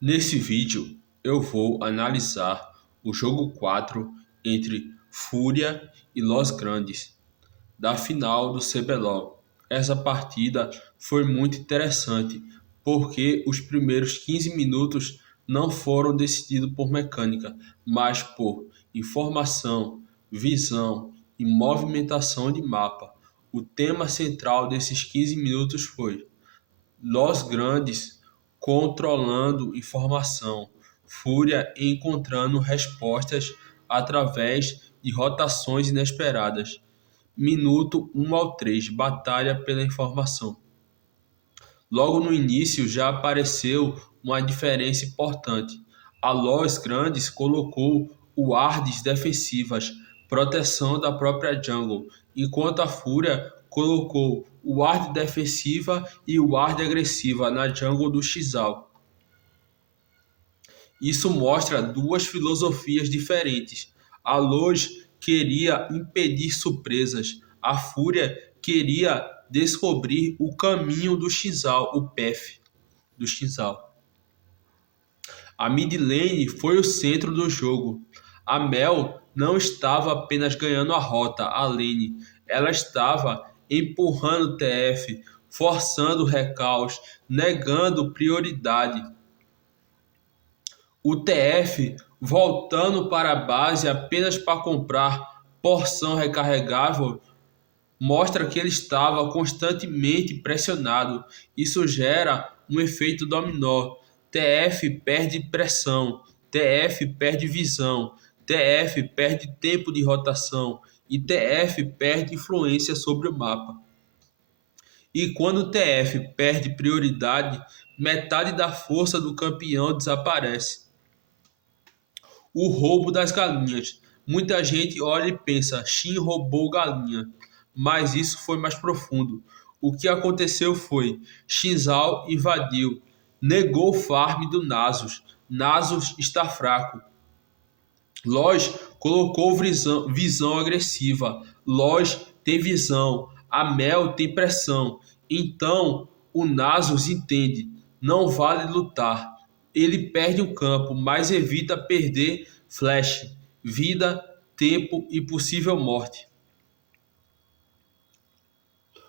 Nesse vídeo, eu vou analisar o jogo 4 entre Fúria e Los Grandes, da final do CBLOL. Essa partida foi muito interessante, porque os primeiros 15 minutos não foram decididos por mecânica, mas por informação, visão e movimentação de mapa. O tema central desses 15 minutos foi Los Grandes controlando informação, Fúria encontrando respostas através de rotações inesperadas. Minuto 1 ao 3, batalha pela informação. Logo no início já apareceu uma diferença importante. A Los Grandes colocou ward's defensivas, proteção da própria jungle, enquanto a Fúria colocou ward defensiva e ward agressiva na jungle do Xal. Isso mostra duas filosofias diferentes. A Los queria impedir surpresas, a Fúria queria descobrir o caminho do Xal, o path do Xal. A mid lane foi o centro do jogo. A Mel não estava apenas ganhando a rota, a lane, ela estava empurrando o TF, forçando recaus, negando prioridade. O TF voltando para a base apenas para comprar porção recarregável mostra que ele estava constantemente pressionado. Isso gera um efeito dominó. TF perde pressão, TF perde visão, TF perde tempo de rotação e TF perde influência sobre o mapa. E quando o TF perde prioridade, metade da força do campeão desaparece. O roubo das galinhas. Muita gente olha e pensa, Xin roubou galinha. Mas isso foi mais profundo. O que aconteceu foi, Xal invadiu, negou o farm do Nasus. Nasus está fraco. Loz colocou visão agressiva. Loz tem visão. A Mel tem pressão. Então o Nasus entende, não vale lutar. Ele perde o campo, mas evita perder flash, vida, tempo e possível morte.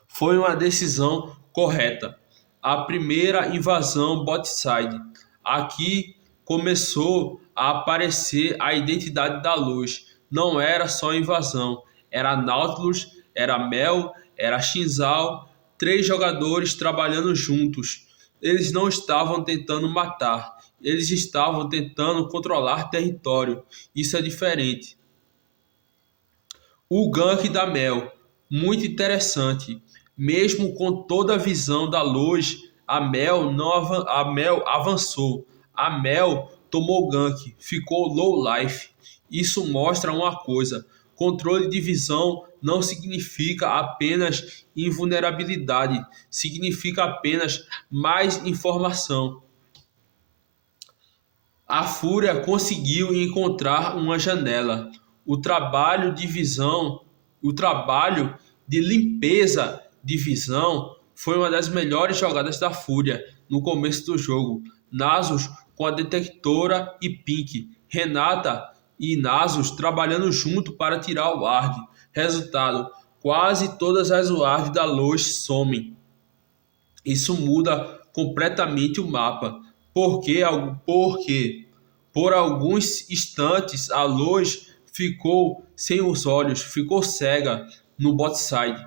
Foi uma decisão correta. A primeira invasão botside. Aqui começou a aparecer a identidade da Luz. Não era só invasão, era Nautilus, era Mel, era Xal, 3 jogadores trabalhando juntos. Eles não estavam tentando matar, eles estavam tentando controlar território. Isso é diferente. O gank da Mel, muito interessante. Mesmo com toda a visão da Luz, a Mel avançou. A Mel tomou gank, ficou low life. Isso mostra uma coisa: controle de visão não significa apenas invulnerabilidade, significa apenas mais informação. A Fúria conseguiu encontrar uma janela. O trabalho de visão, o trabalho de limpeza de visão foi uma das melhores jogadas da Fúria no começo do jogo. Nasus com a detectora e Pink. Renata e Nasus trabalhando junto para tirar o ward. Resultado, quase todas as wards da Luz somem. Isso muda completamente o mapa. Porque por alguns instantes a Luz ficou sem os olhos, ficou cega no bot side.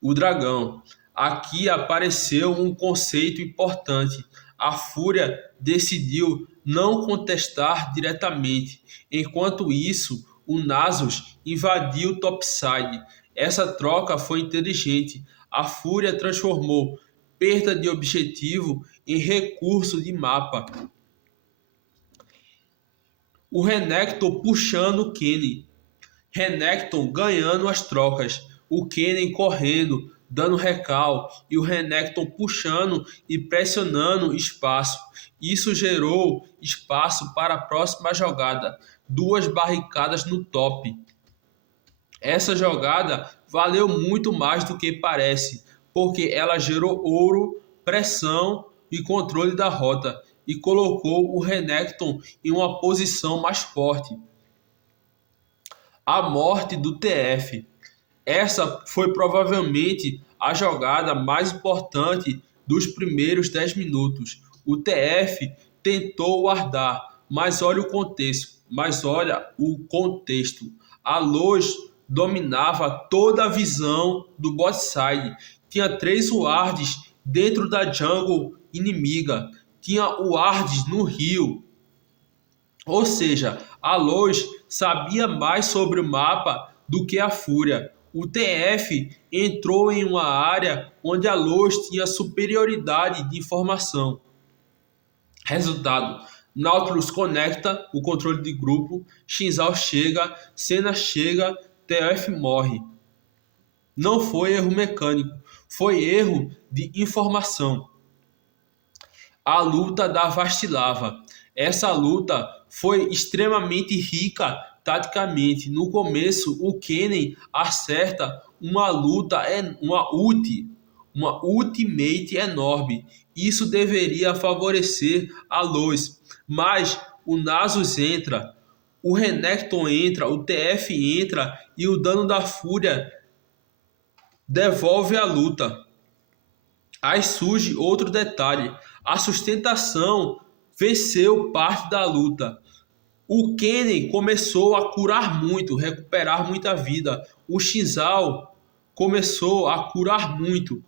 O dragão. Aqui apareceu um conceito importante. A Fúria decidiu não contestar diretamente. Enquanto isso, o Nasus invadiu o topside. Essa troca foi inteligente. A Fúria transformou perda de objetivo em recurso de mapa. O Renekton puxando o Kennen. Renekton ganhando as trocas. O Kennen correndo, dando recal, e o Renekton puxando e pressionando espaço. Isso gerou espaço para a próxima jogada. 2 barricadas no top. Essa jogada valeu muito mais do que parece, porque ela gerou ouro, pressão e controle da rota e colocou o Renekton em uma posição mais forte. A morte do TF. Essa foi provavelmente a jogada mais importante dos primeiros 10 minutos. O TF tentou guardar, mas olha o contexto. A Luz dominava toda a visão do bot side. Tinha 3 wards dentro da jungle inimiga. Tinha wards no rio. Ou seja, a Luz sabia mais sobre o mapa do que a Fúria. O TF entrou em uma área onde a Luz tinha superioridade de informação. Resultado: Nautilus conecta o controle de grupo, Xin Zhao chega, Senna chega, TF morre. Não foi erro mecânico, foi erro de informação. A luta da Vastilava. Essa luta foi extremamente rica taticamente. No começo, o Kennen acerta uma ultimate enorme. Isso deveria favorecer a Luz, mas o Nasus entra, o Renekton entra, o TF entra e o dano da Fúria devolve a luta. Aí surge outro detalhe: a sustentação venceu parte da luta. O Kennen começou a curar muito, recuperar muita vida. O Xin Zhao começou a curar muito,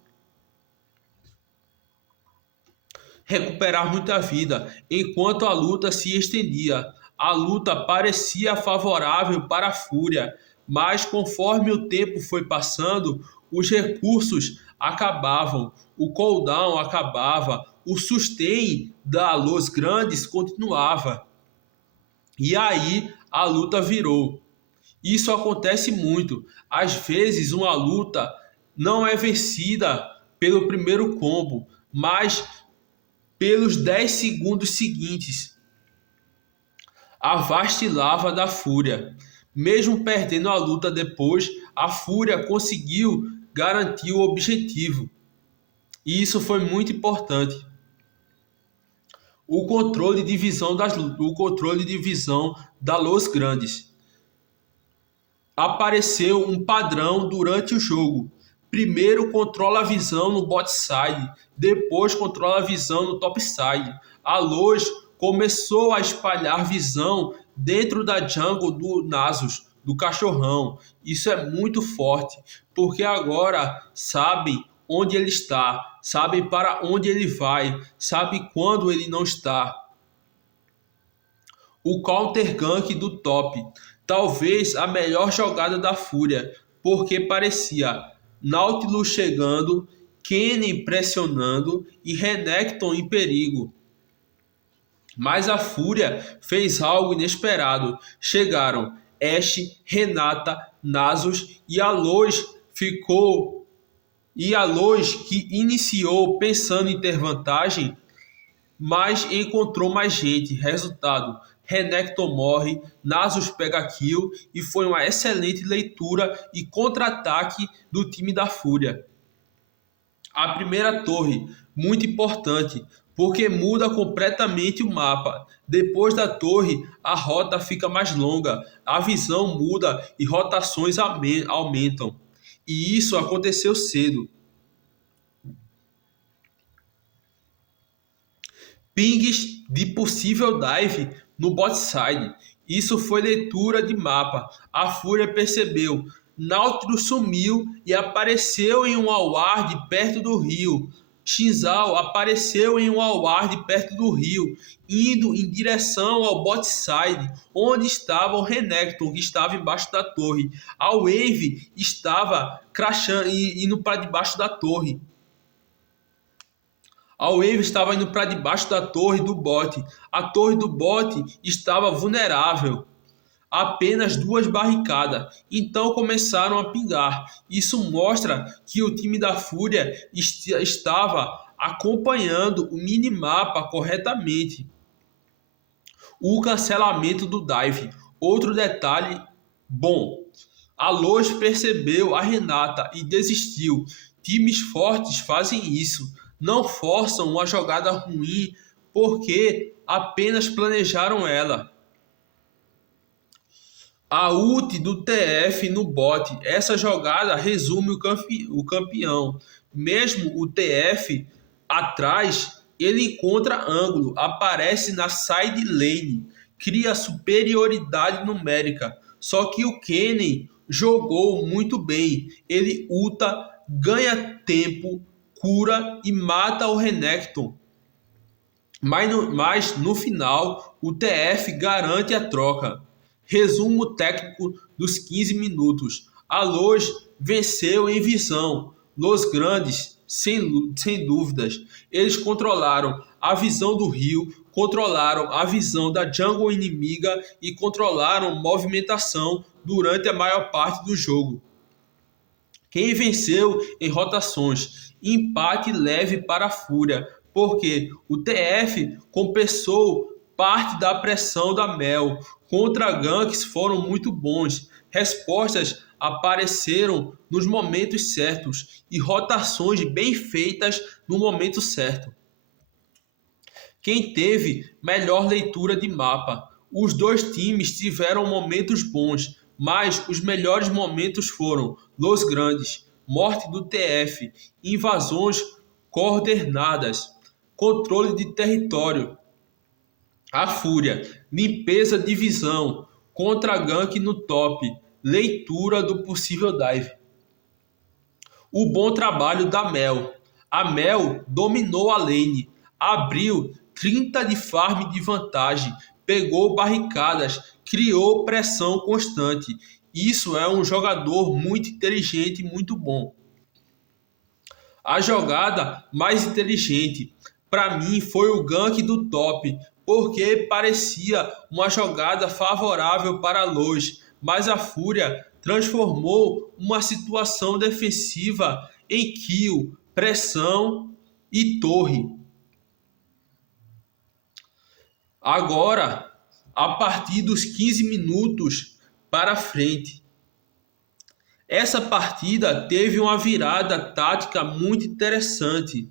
recuperar muita vida, enquanto a luta se estendia. A luta parecia favorável para a Fúria, mas conforme o tempo foi passando, os recursos acabavam, o cooldown acabava, o sustain da Los Grandes continuava. E aí a luta virou. Isso acontece muito. Às vezes uma luta não é vencida pelo primeiro combo, mas pelos 10 segundos seguintes. A Vastilava da Fúria. Mesmo perdendo a luta depois, a Fúria conseguiu garantir o objetivo. E isso foi muito importante. O controle de visão da Los Grandes. Apareceu um padrão durante o jogo. Primeiro controla a visão no bot side, depois controla a visão no top side. A Luz começou a espalhar visão dentro da jungle do Nasus, do cachorrão. Isso é muito forte, porque agora sabem onde ele está, sabem para onde ele vai, sabem quando ele não está. O counter gank do top, talvez a melhor jogada da Fúria, porque parecia Nautilus chegando, Kennen pressionando e Renekton em perigo. Mas a Fúria fez algo inesperado. Chegaram Ashe, Renata, Nasus e a Luz ficou. E a Luz, que iniciou pensando em ter vantagem, mas encontrou mais gente. Resultado: Renekton morre, Nasus pega kill e foi uma excelente leitura e contra-ataque do time da Fúria. A primeira torre, muito importante, porque muda completamente o mapa. Depois da torre, a rota fica mais longa, a visão muda e rotações aumentam. E isso aconteceu cedo. Pings de possível dive no bot side. Isso foi leitura de mapa. A Fúria percebeu. Nautilus sumiu e apareceu em um ward perto do rio. Xin Zhao apareceu em um ward perto do rio, indo em direção ao bot side, onde estava o Renekton, que estava embaixo da torre. A Wave estava crashando, indo para debaixo da torre. A Wave estava indo para debaixo da torre do bot. A torre do bot estava vulnerável. Apenas 2 barricadas. Então começaram a pingar. Isso mostra que o time da Fúria estava acompanhando o minimapa corretamente. O cancelamento do dive. Outro detalhe bom. A Luz percebeu a Renata e desistiu. Times fortes fazem isso. Não forçam uma jogada ruim porque apenas planejaram ela. A ult do TF no bot. Essa jogada resume o campeão. Mesmo o TF atrás, ele encontra ângulo, aparece na side lane, cria superioridade numérica. Só que o Kennen jogou muito bem. Ele ulta, ganha tempo, cura e mata o Renekton. Mas no final, o TF garante a troca. Resumo técnico dos 15 minutos. A Luz venceu em visão. Los Grandes, sem dúvidas. Eles controlaram a visão do rio, controlaram a visão da jungle inimiga e controlaram movimentação durante a maior parte do jogo. Quem venceu em rotações? Empate leve para a Fúria, porque o TF compensou parte da pressão da Mel. Contra ganks foram muito bons. Respostas apareceram nos momentos certos e rotações bem feitas no momento certo. Quem teve melhor leitura de mapa? Os dois times tiveram momentos bons, mas os melhores momentos foram Los Grandes, morte do TF, invasões coordenadas, controle de território, a Fúria, limpeza de visão, contra-gank no top, leitura do possível dive. O bom trabalho da Mel. A Mel dominou a lane, abriu 30 de farm de vantagem, pegou barricadas, criou pressão constante. Isso é um jogador muito inteligente e muito bom. A jogada mais inteligente, para mim, foi o gank do top, porque parecia uma jogada favorável para a Luz, mas a Fúria transformou uma situação defensiva em kill, pressão e torre. Agora, a partir dos 15 minutos para frente, essa partida teve uma virada tática muito interessante.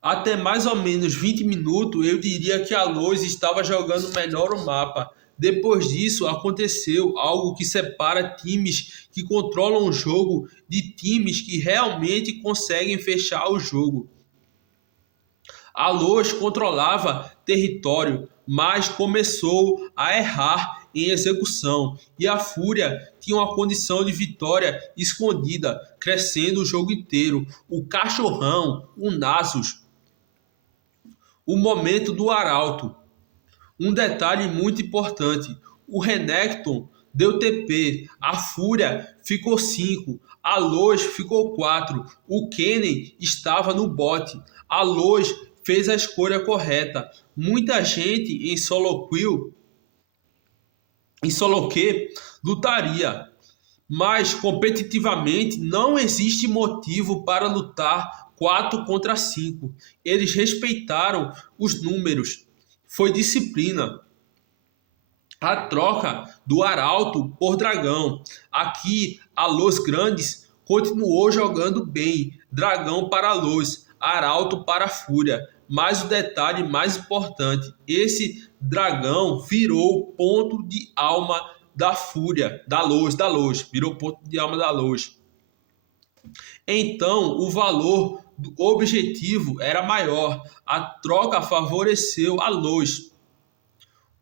Até mais ou menos 20 minutos, eu diria que a Luz estava jogando melhor o mapa. Depois disso, aconteceu algo que separa times que controlam o jogo de times que realmente conseguem fechar o jogo. A Luz controlava território, mas começou a errar em execução, e a Fúria tinha uma condição de vitória escondida, crescendo o jogo inteiro. O cachorrão, o Nasus. O momento do Arauto. Um detalhe muito importante. O Renekton deu TP. A Fúria ficou 5. A Luz ficou 4. O Kennen estava no bot. A Luz fez a escolha correta. Muita gente em solo queue, em solo queue, lutaria. Mas competitivamente não existe motivo para lutar 4 contra 5. Eles respeitaram os números. Foi disciplina. A troca do Arauto por Dragão. Aqui a Los Grandes continuou jogando bem. Dragão para a Luz, Arauto para a Fúria. Mas o detalhe mais importante, esse dragão virou ponto de alma da Fúria, da Luz, virou ponto de alma da Luz. Então, o valor do objetivo era maior. A troca favoreceu a Luz.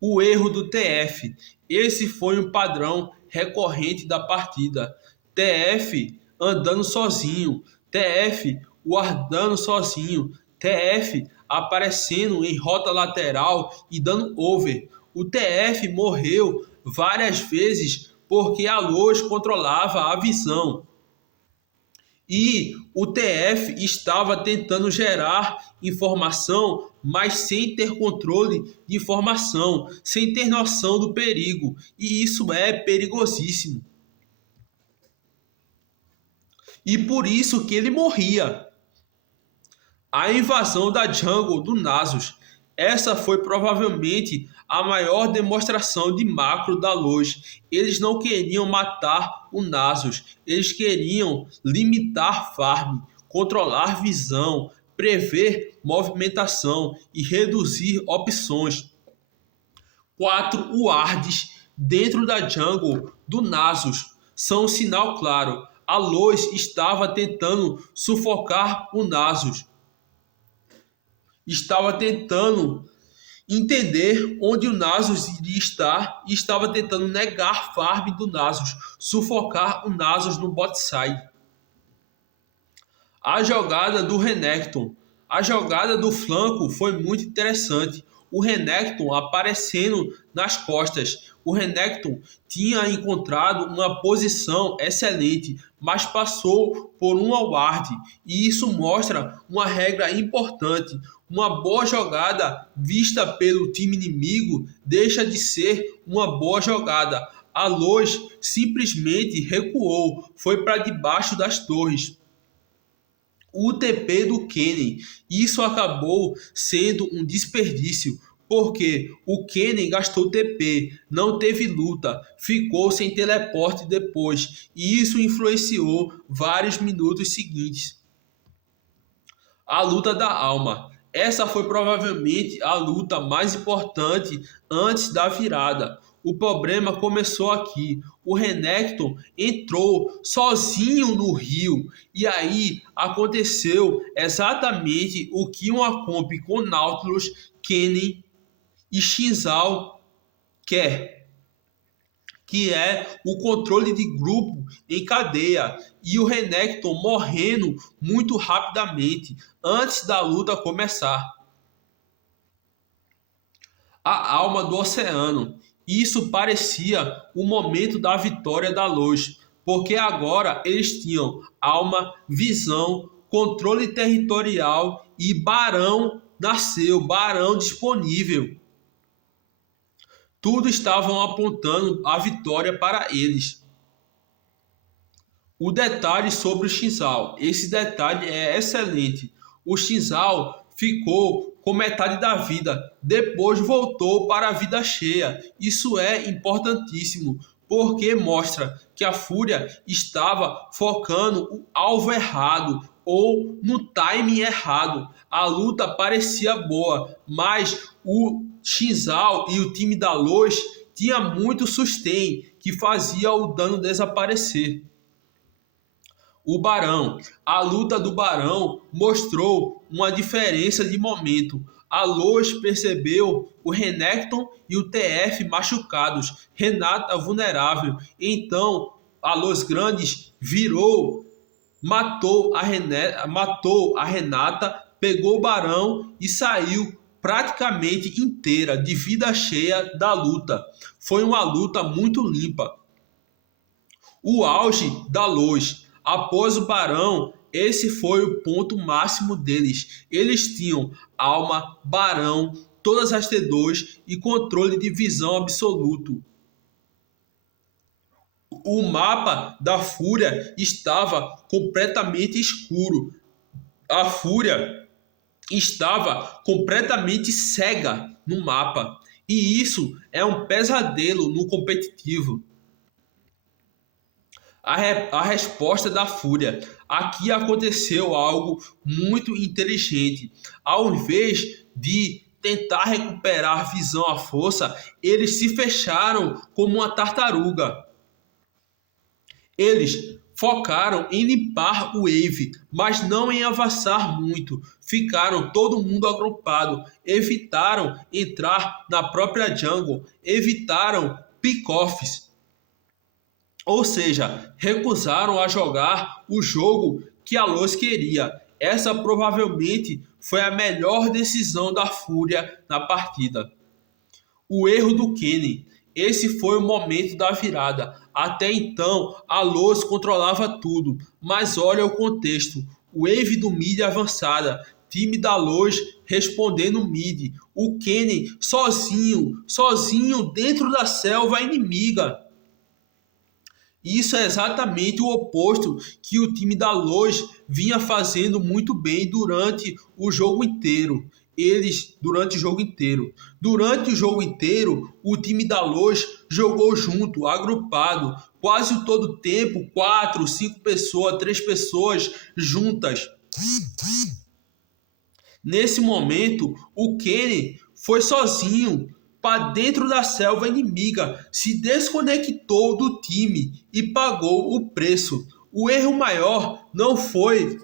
O erro do TF. Esse foi um padrão recorrente da partida. TF andando sozinho. TF guardando sozinho. TF aparecendo em rota lateral e dando over. O TF morreu várias vezes porque a Luz controlava a visão. E o TF estava tentando gerar informação, mas sem ter controle de informação, sem ter noção do perigo. E isso é perigosíssimo. E por isso que ele morria. A invasão da jungle do Nasus. Essa foi provavelmente a maior demonstração de macro da Luz. Eles não queriam matar o Nasus, eles queriam limitar farm, controlar visão, prever movimentação e reduzir opções. 4 wards dentro da jungle do Nasus são um sinal claro. A Lois estava tentando sufocar o Nasus. Estava tentando entender onde o Nasus iria estar e estava tentando negar farm do Nasus, sufocar o Nasus no bot side. A jogada do Renekton. A jogada do flanco foi muito interessante. O Renekton aparecendo nas costas. O Renekton tinha encontrado uma posição excelente, mas passou por uma ward. E isso mostra uma regra importante. Uma boa jogada vista pelo time inimigo deixa de ser uma boa jogada. A Lois simplesmente recuou, foi para debaixo das torres. O TP do Kennen. Isso acabou sendo um desperdício, porque o Kennen gastou TP, não teve luta, ficou sem teleporte depois, e isso influenciou vários minutos seguintes. A luta da alma. Essa foi provavelmente a luta mais importante antes da virada. O problema começou aqui. O Renekton entrou sozinho no rio. E aí aconteceu exatamente o que uma comp com Nautilus, Kennen e Xin-Zhao quer, que é o controle de grupo em cadeia, e o Renekton morrendo muito rapidamente antes da luta começar. A alma do oceano. Isso parecia o momento da vitória da Lois, porque agora eles tinham alma, visão, controle territorial e Barão nasceu, Barão disponível. Tudo estavam apontando a vitória para eles. O detalhe sobre o Xin-Zhao. Esse detalhe é excelente. O Xin-Zhao ficou com metade da vida, depois voltou para a vida cheia. Isso é importantíssimo, porque mostra que a Fúria estava focando o alvo errado ou no timing errado. A luta parecia boa, mas o Xin-Zhao e o time da Lois tinha muito sustain, que fazia o dano desaparecer. O Barão. A luta do Barão mostrou uma diferença de momento. A Lois percebeu o Renekton e o TF machucados, Renata vulnerável. Então a Los Grandes virou, matou a Renata, pegou o Barão e saiu praticamente inteira, de vida cheia da luta. Foi uma luta muito limpa. O auge da Lois. Após o Barão, esse foi o ponto máximo deles. Eles tinham alma, Barão, todas as T2 e controle de visão absoluto. O mapa da Fúria estava completamente escuro. A Fúria estava completamente cega no mapa. E isso é um pesadelo no competitivo. A resposta da Fúria. Aqui aconteceu algo muito inteligente. Ao invés de tentar recuperar visão à força, eles se fecharam como uma tartaruga. Eles focaram em limpar o wave, mas não em avançar muito. Ficaram todo mundo agrupado. Evitaram entrar na própria jungle. Evitaram pick-offs. Ou seja, recusaram a jogar o jogo que a Lois queria. Essa provavelmente foi a melhor decisão da Fúria na partida. O erro do Kennen. Esse foi o momento da virada. Até então, a Lois controlava tudo. Mas olha o contexto. Wave do mid avançada. Time da Lois respondendo mid. O Kennen sozinho dentro da selva inimiga. Isso é exatamente o oposto que o time da Lois vinha fazendo muito bem durante o jogo inteiro. Durante o jogo inteiro, o time da Lois jogou junto, agrupado, quase todo o tempo, 4, 5 pessoas, 3 pessoas juntas. Nesse momento, o Kenny foi sozinho para dentro da selva inimiga, se desconectou do time e pagou o preço. O erro maior não foi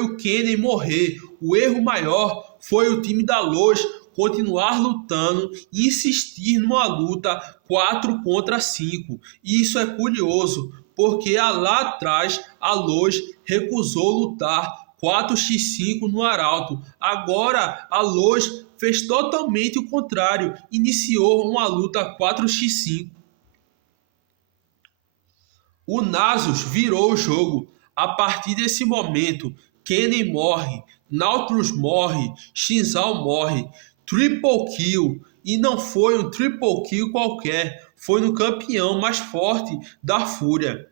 o Kenny morrer. O erro maior foi o time da Loz continuar lutando e insistir numa luta 4 contra 5. E isso é curioso, porque lá atrás a Loz recusou lutar 4x5 no Arauto. Agora a Loz fez totalmente o contrário, iniciou uma luta 4x5. O Nasus virou o jogo. A partir desse momento, Kenny morre, Nautilus morre, Shinzal morre, triple kill. E não foi um triple kill qualquer, foi no campeão mais forte da Fúria.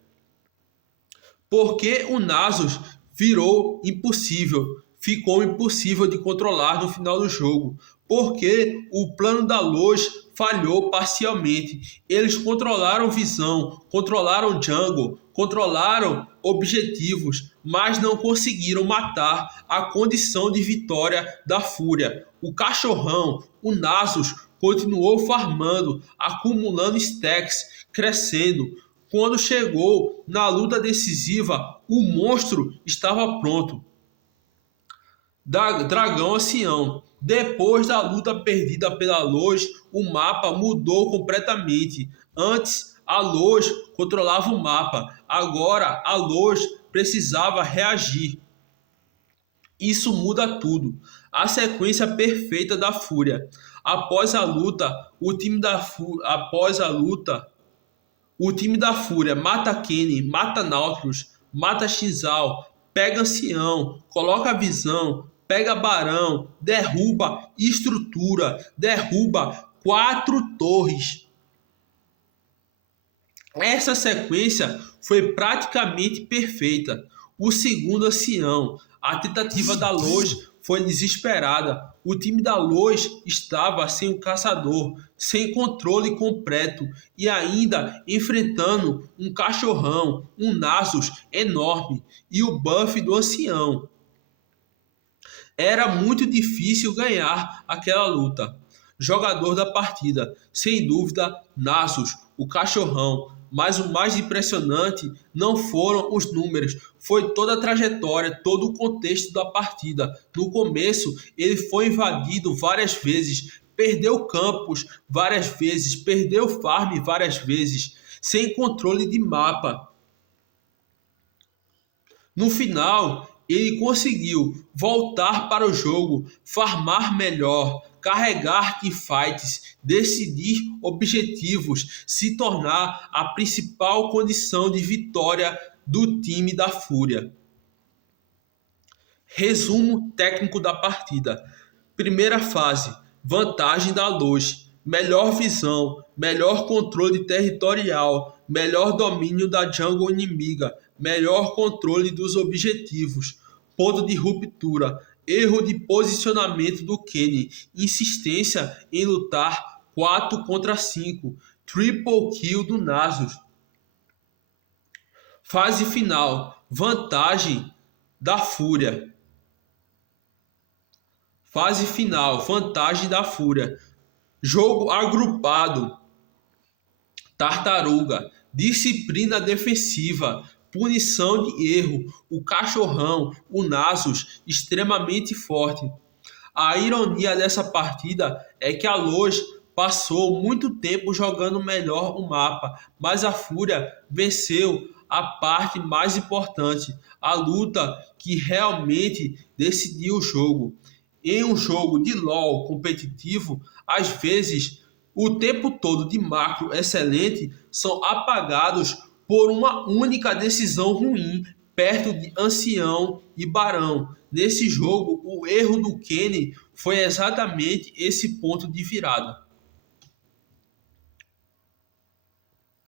Porque o Nasus virou impossível, ficou impossível de controlar no final do jogo. Porque o plano da Loz falhou parcialmente. Eles controlaram visão, controlaram jungle, controlaram objetivos, mas não conseguiram matar a condição de vitória da Fúria. O cachorrão, o Nasus, continuou farmando, acumulando stacks, crescendo. Quando chegou na luta decisiva, o monstro estava pronto. Dragão Ancião. Depois da luta perdida pela Loz, o mapa mudou completamente. Antes, a Loz controlava o mapa. Agora, a Loz precisava reagir. Isso muda tudo. A sequência perfeita da Fúria. Após a luta, o time da Fúria mata Kenny, mata Nautilus, mata Shinzal, pega Ancião, coloca Visão, pega Barão, derruba estrutura, derruba 4 torres. Essa sequência foi praticamente perfeita. O segundo Ancião, a tentativa da Loz foi desesperada. O time da Loz estava sem o caçador, sem controle completo e ainda enfrentando um cachorrão, um Nasus enorme e o buff do Ancião. Era muito difícil ganhar aquela luta. Jogador da partida, sem dúvida, Nasus, o cachorrão. Mas o mais impressionante não foram os números, foi toda a trajetória, todo o contexto da partida. No começo, ele foi invadido várias vezes, perdeu campos várias vezes, perdeu farm várias vezes, sem controle de mapa. No final, ele conseguiu voltar para o jogo, farmar melhor, carregar teamfights, decidir objetivos, se tornar a principal condição de vitória do time da Fúria. Resumo técnico da partida. Primeira fase, vantagem da Loz, melhor visão, melhor controle territorial, melhor domínio da jungle inimiga, melhor controle dos objetivos, ponto de ruptura, erro de posicionamento do Kenny, insistência em lutar 4 contra 5, triple kill do Nasus. Fase final, vantagem da Fúria. Fase final, vantagem da Fúria. Jogo agrupado, Tartaruga, disciplina defensiva, punição de erro, o cachorrão, o Nasus, extremamente forte. A ironia dessa partida é que a Loz passou muito tempo jogando melhor o mapa, mas a Fúria venceu a parte mais importante, a luta que realmente decidiu o jogo. Em um jogo de LoL competitivo, às vezes o tempo todo de macro excelente são apagados por uma única decisão ruim perto de Ancião e Barão. Nesse jogo, o erro do Kenny foi exatamente esse ponto de virada.